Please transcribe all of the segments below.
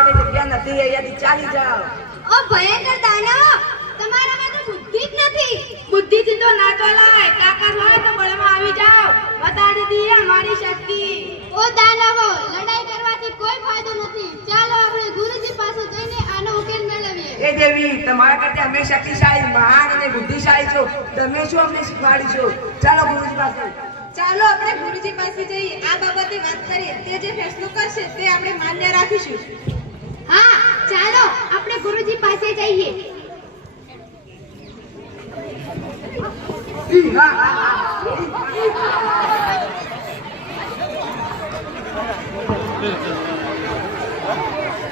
માટે જગ્યા નથી અહીંયાથી ચાલી જાઓ. ઓ ભયંકર દાનવ તમારામાં તો બુદ્ધિ જ નથી. બુદ્ધિથી તો ના ચલાય. તાકાત હોય તો બળમાં આવી જાઓ. બતાડી દઈએ અમારી શક્તિ. ઓ દાનવો લડાઈ કરવાથી કોઈ ફાયદો નથી. ચાલો આપણે ગુરુજી પાસે જઈને આનો ઉકેલ મેળવીએ. એ દેવી તમારા કરતા અમે શક્તિશાળી મહાન અને બુદ્ધિશાળી છો. તમે શું અમને શીખવાડીશો ચાલો ગુરુજી પાસે. ચાલો આપણે ગુરુજી પાસે જઈએ. આ બાબતે વાત કરીએ. તે જે ફેસલો કરશે તે આપણે માન્ય રાખીશું. ચાલો આપણે ગુરુજી પાસે જઈએ.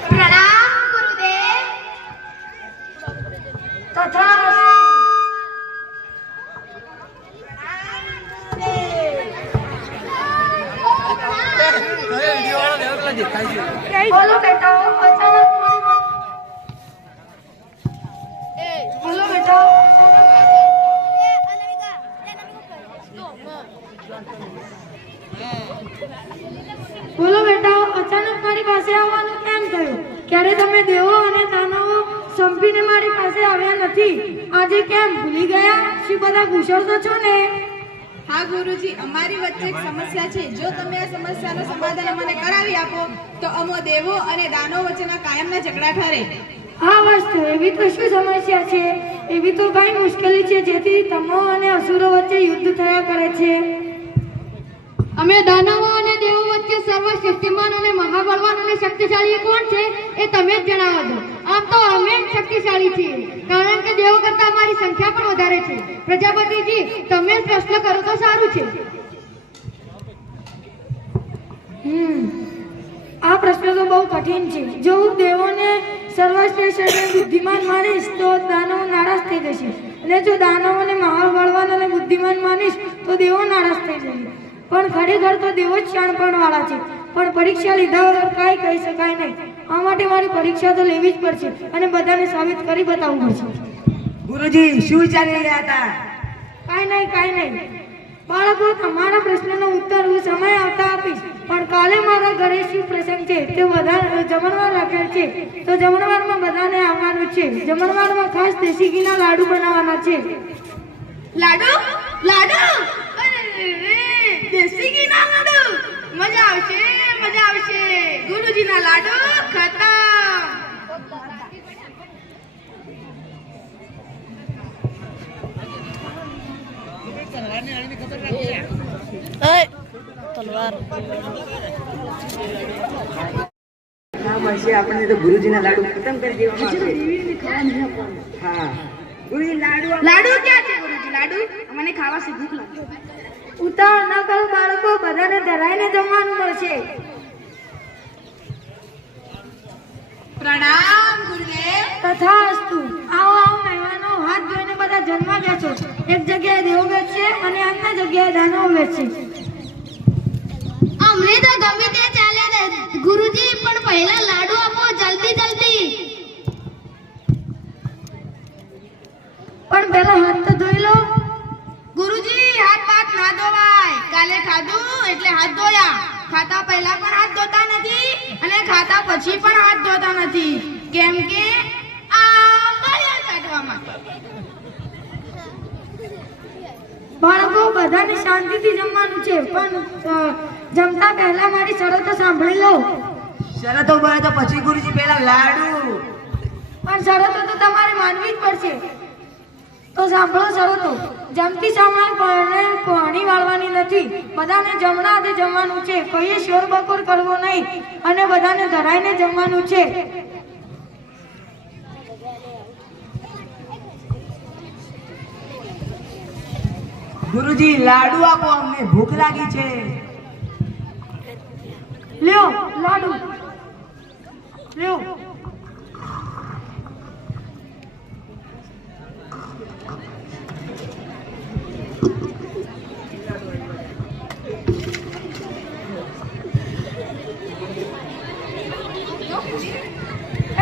પ્રણામ ગુરુદેવ. બોલો બેટા અચાનક બોલો. ક્યારે તમે દેવો અને દાનવો સંપીને મારી પાસે આવ્યા નથી? આજે કેમ ભૂલી ગયા? શું બધા કુશળ તો છો ને? હા ગુરુજી અમારી વચ્ચે એક સમસ્યા છે. જો તમે આ સમસ્યાનું સમાધાન અમને કરાવી આપો તો અમો દેવો અને દાનો વચ્ચેના કાયમના ઝઘડા ઠરે. હા વસ્તુ એવી તો શું સમસ્યા છે? એવી તો કઈ મુશ્કેલી છે જેથી તમો અને અસુરો વચ્ચે યુદ્ધ થયા કરે છે. અમે દાનવો અને દેવો વચ્ચે સર્વશક્તિમાન અને મહાબળવાન અને શક્તિશાળી કોણ છે એ તમે જ જણાવો છો આમ તો અમે શક્તિશાળી છીએ. કારણ કે દેવો કરતા અમારી સંખ્યા પણ વધારે છે. પ્રજાપતિજી, તમે જ પ્રશ્ન કરો તો સારું છે. આ પ્રશ્ન તો બહુ કઠિન છે. જો હું દેવોને સર્વશ્રેષ્ઠ બુદ્ધિમાન માનીશ, તો દાનવો નારાજ થઈ જશે. અને જો દાનવોને મહાબળવાન અને બુદ્ધિમાન માનીશ, તો દેવો નારાજ થઈ જશે. પણ ખરેખર તો દેવો જ શાણપણ વાળા છે. પણ પરીક્ષા લીધા વગર કાંઈ કહી શકાય નહીં. આ માટે મારી પરીક્ષા તો લેવી જ પડશે અને બધાને સાબિત કરી બતાવવું પડશે. ગુરુજી શું વિચારી રહ્યા હતા? કાંઈ નહીં કાંઈ નહીં. બાળકો તમારા પ્રશ્નનો ઉત્તર હું સમય આવતા આપીશ. પણ કાલે મારા ઘરે શું પ્રસંગ છે તે બધા જમણવાર રાખેલ છે. તો જમણવારમાં બધાને આવવાનું છે. જમણવારમાં ખાસ દેશી ઘીના લાડુ બનાવવાના છે. લાડુ? લાડુ? લાડુ મજા આવશે મજા આવશે. ગુરુજીના લાડુ ખતમ. હા મળશે તો ગુરુજીના લાડુ ખતમ કરી દેવામાં હા. ગુરુજી લાડુ લાડુ ક્યાં છે ગુરુજી? લાડુ? મને ખાવા ભૂખ લાગે. ઉતાવળ ન કરો બાળકો. બધાને જમવાનું મળશે. પ્રણામ ગુરુદેવ. તથાસ્તુ. આવો આવો મહેમાનો હાથ ધોઈને બધા જમવા બેસો. એક જગ્યાએ દેવો બેસશે અને અન્ય જગ્યાએ દાનવો બેસશે. અમને તો ગમે તે ચાલે ગુરુજી પણ પહેલા લાડુ આપો જલ્દી જલ્દી. પણ પેલા હાથ તો ધોઈ લો ગુરુજી હાથ પાત ના ધોવાય કાલે ખાધું એટલે હાથ ધોયા. ખાતા પહેલા પણ હાથ ધોતા નથી અને ખાતા પછી પણ હાથ ધોતા નથી. કેમ કે આ બળિયા કાઢવા માટે બાળકો બધાને શાંતિથી જમવાનું છે પણ જમતા પહેલા મારી શરતો સાંભળી લો. શરતો બોલે તો પછી ગુરુજી પહેલા લાડુ. પણ શરતો તો તમારે માનવી જ પડશે. તો સાંભળો શરતો જમતી પણ પાણી વાળવાની નથી. બધાને જમણા હાથે જમવાનું છે. કોઈએ શોર બકોર કરવો નહીં. અને બધાને ધરાઈને જમવાનું છે. ગુરુજી લાડુ આપો અમને ભૂખ લાગી છે. લ્યો લાડુ. લ્યો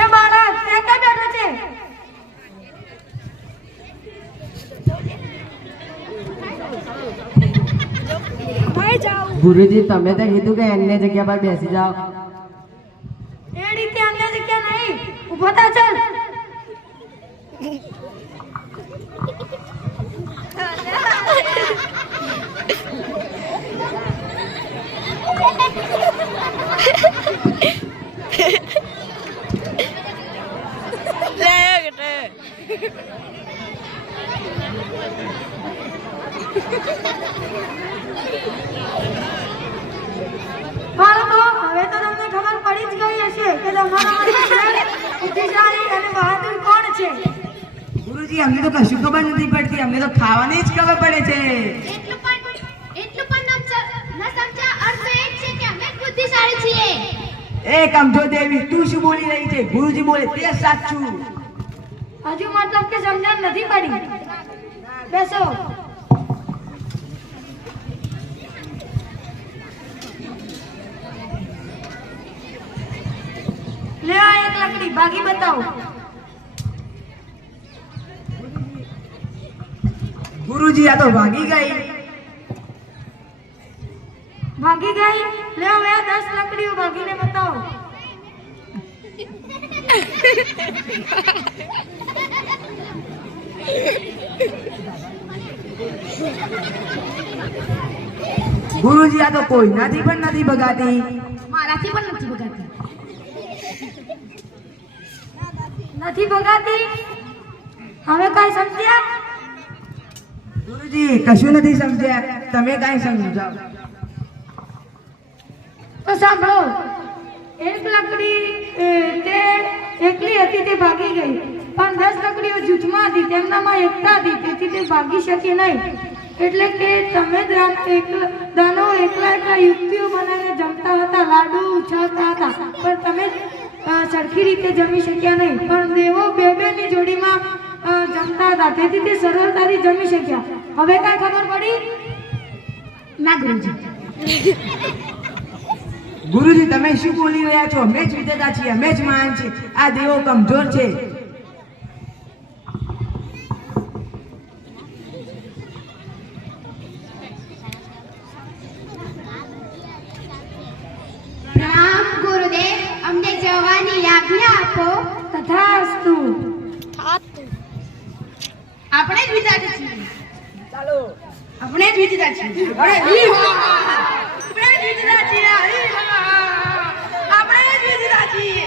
એ બાળક તે ક્યાં બેઠો છે ગુરુજી તમે તો કીધું કે અન્ય જગ્યા પર બેસી જાઓ. એ રીતે અન્ય નહીં. ઊભો થા ચાલ. બાળકો છે. ગુરુજી અમને તો કશું ખબર નથી પડતી. અમને તો ખાવાની જ ખબર પડે છે. એટલું પણ એટલું પણ ન સ- અર્થ એ છે કે અમે બુદ્ધિશાળી છીએ. એ કમજો દેવી તું શું બોલી રહી છે? ગુરુજી બોલે તે સાચું. હજુ મતલબ કે સમજણ નથી પડી. બેસો. લે આ એક લકડી ભાગી બતાવો. ગુરુજી આ તો ભાગી ગઈ ભાગી ગઈ લે હવે આ દસ લકડીઓ ભાગીને બતાવો ગુરુજી આ તો કોઈનાથી પણ નથી ભગાતી મારાથી પણ નથી બગાડતી નથી ભગાતી હવે કઈ સમજ્યા ગુરુજી, કશું નથી સમજ્યા. તમે કાંઈ સમજાવો. તો સાંભળો, એક લકડી તે એકલી હતી, તે ભાગી ગઈ. પણ દસ લકડીઓ જૂથમાં હતી, તેમનામાં એકતા હતી, તેથી તે ભાગી શકી નહીં. એટલે કે તમે દાનો એકલા એકલા યુક્તિઓ બનાવીને જમતા હતા, લાડુ ઉછાળતા હતા. પણ તમે સરખી રીતે જમી શક્યા નહીં. પણ દેવો બે બેની જોડીમાં જમતા હતા, તેથી તે સરળતાથી જમી શક્યા. હવે કઈ ખબર પડી? ના ગુરુજી. ગુરુજી તમે શું બોલી રહ્યા છો? અમે જ વિજેતા છીએ અમે જ મહાન છીએ. આ દેવો કમજોર છે. પ્રણામ ગુરુદેવ. અમને જવાની આજ્ઞા આપો. તથાસ્તુ. આપણે જ વિચારી છીએ. આપણે જ વિચાર છીએ આપણે ઈ હા. આપણે જ વિચાર છીએ ઈ હા. આપણે જ વિચાર છીએ